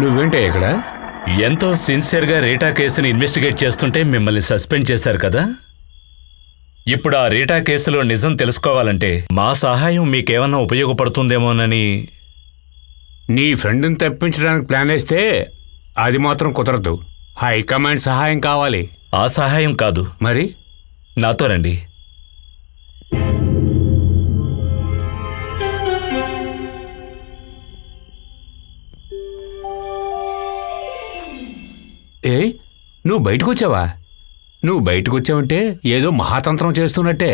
నువ్వేంటే ఇక్కడ? ఎంతో సిన్సియర్గా రీటా కేసుని ఇన్వెస్టిగేట్ చేస్తుంటే మిమ్మల్ని సస్పెండ్ చేశారు కదా. ఇప్పుడు ఆ రీటా కేసులో నిజం తెలుసుకోవాలంటే మా సహాయం మీకేమన్నా ఉపయోగపడుతుందేమోనని. నీ ఫ్రెండ్ని తప్పించడానికి ప్లాన్ వేస్తే అది మాత్రం కుదరదు. హైకమాండ్ సహాయం కావాలి. ఆ సహాయం కాదు, మరి నాతో రండి. నువ్వు బయటకు వచ్చావా? నువ్వు బయటకు వచ్చావంటే ఏదో మహాతంత్రం చేస్తున్నట్టే.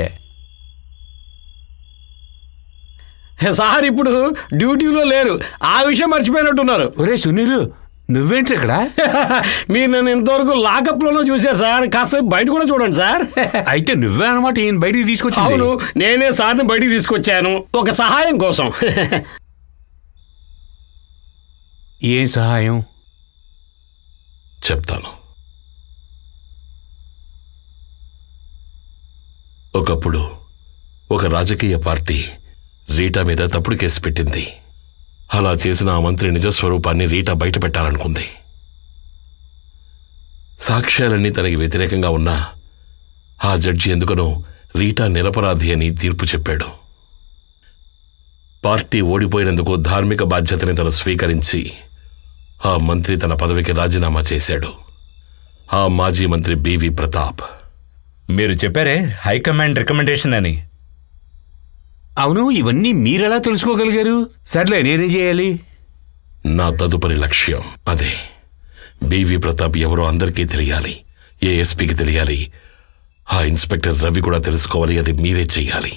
సార్ ఇప్పుడు డ్యూటీలో లేరు, ఆ విషయం మర్చిపోయినట్టున్నారు. ఒరే సునీలు, నువ్వేంటి ఇక్కడ? మీరు నన్ను ఇంతవరకు లాకప్లోనూ చూశారు సార్, కాస్త బయట కూడా చూడండి సార్. అయితే నువ్వే అనమాట ఈయన బయటికి తీసుకొచ్చి? అవును, నేనే సార్ని బయటికి తీసుకొచ్చాను ఒక సహాయం కోసం. ఏం సహాయం? చెప్తాను. ఒకప్పుడు ఒక రాజకీయ పార్టీ రీటా మీద తప్పుడు కేసు పెట్టింది. అలా చేసిన ఆ మంత్రి నిజస్వరూపాన్ని రీటా బయట పెట్టాలనుకుంది. సాక్ష్యాలన్నీ తనకి వ్యతిరేకంగా ఉన్నా ఆ జడ్జి ఎందుకనో రీటా నిరపరాధి అని తీర్పు చెప్పాడు. పార్టీ ఓడిపోయినందుకు ధార్మిక బాధ్యతని తను స్వీకరించి ఆ మంత్రి తన పదవికి రాజీనామా చేశాడు. ఆ మాజీ మంత్రి బివి ప్రతాప్. మీరు చెప్పారే హైకమాండ్ రికమెండేషన్ అని. అవును, ఇవన్నీ మీరెలా తెలుసుకోగలిగారు? సర్లే, నేనేం చేయాలి? నా తదుపరి లక్ష్యం అదే. బివి ప్రతాప్ ఎవరో అందరికీ తెలియాలి, ఏఎస్పీకి తెలియాలి, ఆ ఇన్స్పెక్టర్ రవి కూడా తెలుసుకోవాలి. అది మీరే చెయ్యాలి.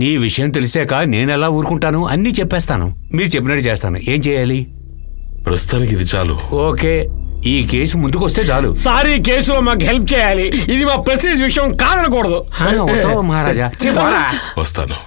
నీ విషయం తెలిసాక నేనెలా ఊరుకుంటాను? అన్నీ చెప్పేస్తాను. మీరు చెప్పినట్టు చేస్తాను. ఏం చేయాలి? ప్రస్తుతానికి ఇది చాలు. ఓకే, ఈ కేసు ముందుకొస్తే చాలు. సార్, ఈ కేసులో మాకు హెల్ప్ చేయాలి. ఇది మా ప్రెస్టీజ్ విషయం కాదనకూడదు. మహారాజా వస్తాను.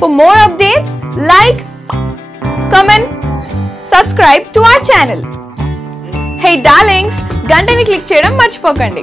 For more updates, like, comment, subscribe to our channel. Hey darlings, గంటని click చేయడం మర్చిపోకండి.